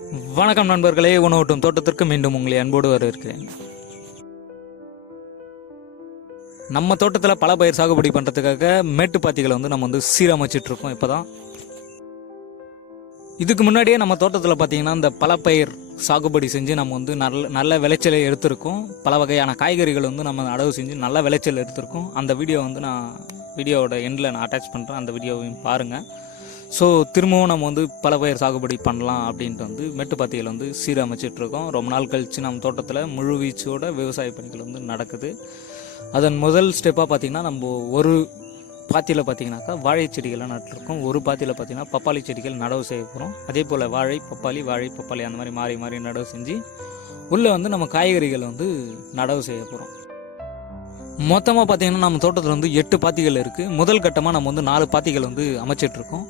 வணக்கம் நண்பர்களே உணவட்டும் தோட்டத்திற்கு மீண்டும் உங்களை அன்போடு வரவேற்கிறேன். நம்ம தோட்டத்தில் பல பயிர் சாகுபடி பண்ணுறதுக்காக மேட்டுப்பாத்திகளை வந்து நம்ம வந்து சீரமைச்சிட்டு இருக்கோம் இப்போ தான் இதுக்கு முன்னாடியே நம்ம தோட்டத்தில் பார்த்தீங்கன்னா இந்த பல பயிர் சாகுபடி செஞ்சு நம்ம வந்து நல்ல நல்ல விளைச்சலை எடுத்திருக்கோம். பல வகையான காய்கறிகள் வந்து நம்ம அடவு செஞ்சு நல்ல விளைச்சல் எடுத்திருக்கோம். அந்த வீடியோ வந்து நான் வீடியோவோட எண்டில் நான் அட்டாச் பண்ணுறேன் அந்த வீடியோவையும் பாருங்கள் ஸோ திரும்பவும் நம்ம வந்து பல பயிர் சாகுபடி பண்ணலாம் அப்படின்ட்டு வந்து மெட்டுப்பாத்தியில் வந்து சீரமைச்சிட்டு இருக்கோம் ரொம்ப நாள் கழித்து நம்ம தோட்டத்தில் முழு வீச்சோட விவசாய பணிகள் வந்து நடக்குது. அதன் முதல் ஸ்டெப்பாக பார்த்தீங்கன்னா நம்ம ஒரு பாத்தியில் பார்த்தீங்கன்னாக்கா வாழை செடிகளை நட்டுருக்கோம். ஒரு பாத்தியில் பார்த்தீங்கன்னா பப்பாளி செடிகள் நடவு செய்ய போகிறோம் அதே போல் வாழை பப்பாளி வாழை பப்பாளி அந்த மாதிரி மாறி மாறி நடவு செஞ்சு உள்ளே வந்து நம்ம காய்கறிகள் வந்து நடவு செய்ய போகிறோம் மொத்தமாக பார்த்தீங்கன்னா நம்ம தோட்டத்தில் வந்து எட்டு பாத்திகள் இருக்குது முதல் கட்டமாக நம்ம வந்து நாலு பாத்திகள் வந்து அமைச்சிட்ருக்கோம்.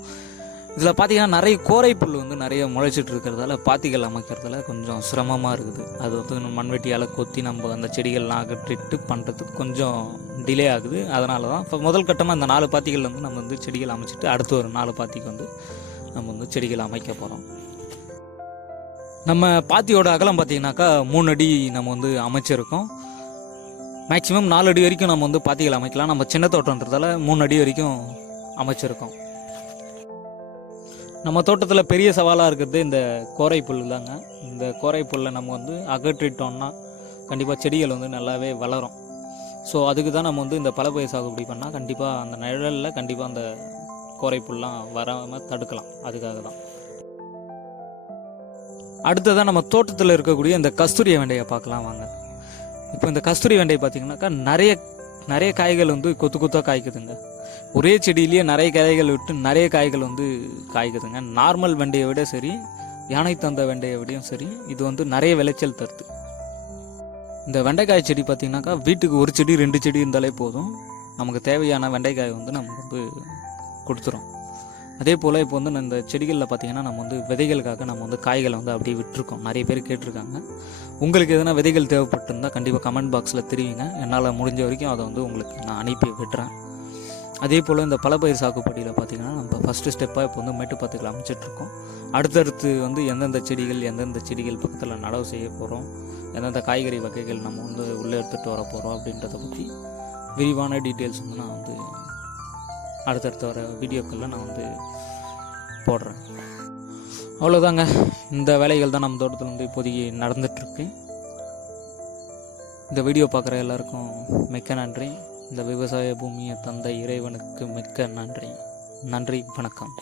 இதில் பார்த்தீங்கன்னா நிறைய கோரை புல் வந்து நிறைய முளைச்சிட்டு இருக்கிறதால பாத்திகள் அமைக்கிறதுல கொஞ்சம் சிரமமாக இருக்குது. அது வந்து மண்வெட்டியால் கொத்தி நம்ம அந்த செடிகள்லாம் அகற்றிட்டு பண்ணுறதுக்கு கொஞ்சம் டிலே ஆகுது. அதனால தான் இப்போ முதல் கட்டமாக அந்த நாலு பாத்திகள் வந்து நம்ம வந்து செடிகள் அமைச்சிட்டு அடுத்து ஒரு நாலு பாத்திக்கு வந்து நம்ம வந்து செடிகள் அமைக்க போகிறோம் நம்ம பாத்தியோட அகலம் பார்த்தீங்கன்னாக்கா மூணு அடி நம்ம வந்து அமைச்சிருக்கோம். மேக்ஸிமம் நாலு அடி வரைக்கும் நம்ம வந்து பாத்திகள் அமைக்கலாம். நம்ம சின்ன தோட்டம்ன்றதால மூணு அடி வரைக்கும் அமைச்சிருக்கோம். நம்ம தோட்டத்தில் பெரிய சவாலாக இருக்கிறது இந்த கோரை புல் தாங்க. இந்த கோரை புல்லை நம்ம வந்து அகற்றிட்டோம்னா கண்டிப்பாக செடிகள் வந்து நல்லாவே வளரும். ஸோ அதுக்கு தான் நம்ம வந்து இந்த பலப்பயிர் சாகுபடி பண்ணால் கண்டிப்பாக அந்த நிழலில் கண்டிப்பாக அந்த கோரை புல்லாம் வராமல் தடுக்கலாம். அதுக்காக தான். அடுத்ததான் நம்ம தோட்டத்தில் இருக்கக்கூடிய இந்த கஸ்தூரிய வெண்டையை பார்க்கலாம் வாங்க. இப்போ இந்த கஸ்தூரி வெண்டை பார்த்தீங்கன்னாக்கா நிறைய நிறைய காய்கள் வந்து கொத்து கொத்தாக காய்க்குதுங்க. ஒரே செடியிலேயே நிறைய காய்கள் விட்டு நிறைய காய்கள் வந்து காய்க்குதுங்க. நார்மல் வெண்டையை விட சரி யானை தந்த வெண்டையை விடையும் சரி இது வந்து நிறைய விளைச்சல் தருது. இந்த வெண்டைக்காய் செடி பார்த்திங்கனாக்கா வீட்டுக்கு ஒரு செடி ரெண்டு செடி இருந்தாலே போதும். நமக்கு தேவையான வெண்டைக்காய் வந்து நமக்கு வந்து கொடுத்துரும் அதே போல் இப்போ வந்து இந்த செடிகளில் பார்த்தீங்கன்னா நம்ம வந்து விதைகளுக்காக நம்ம வந்து காய்களை வந்து அப்படியே விட்டுருக்கோம். நிறைய பேர் கேட்டிருக்காங்க. உங்களுக்கு எதனா விதைகள் தேவைப்பட்டிருந்தால் கண்டிப்பாக கமெண்ட் பாக்ஸில் தெரியுங்க என்னால் முடிஞ்ச வரைக்கும் அதை வந்து உங்களுக்கு நான் அனுப்பி விட்டுறேன். அதே போல் இந்த பலப்பயிர் சாகுபடியில் பார்த்தீங்கன்னா நம்ம ஃபஸ்ட்டு ஸ்டெப்பாக இப்போ வந்து மேட்டுப்பாத்துக்கள் அமைச்சிட்ருக்கோம் அடுத்தடுத்து வந்து எந்தெந்த செடிகள் எந்தெந்த செடிகள் பக்கத்தில் நடவு செய்ய போகிறோம் எந்தெந்த காய்கறி வகைகள் நம்ம வந்து உள்ளே எடுத்துகிட்டு வர போகிறோம் அப்படின்றத பற்றி விரிவான டீட்டெயில்ஸ் வந்து நான் வந்து அடுத்தடுத்த வர வீடியோக்களில் நான் வந்து போடுறேன். அவ்வளோதாங்க இந்த வேலைகள் தான் நம்ம தோட்டத்தில் வந்து இப்போதைக்கு நடந்துகிட்ருக்கு இந்த வீடியோ பார்க்குற எல்லாருக்கும் மிக்க நன்றி. இந்த விவசாய பூமியை தந்த இறைவனுக்கு மிக்க நன்றி. நன்றி வணக்கம்.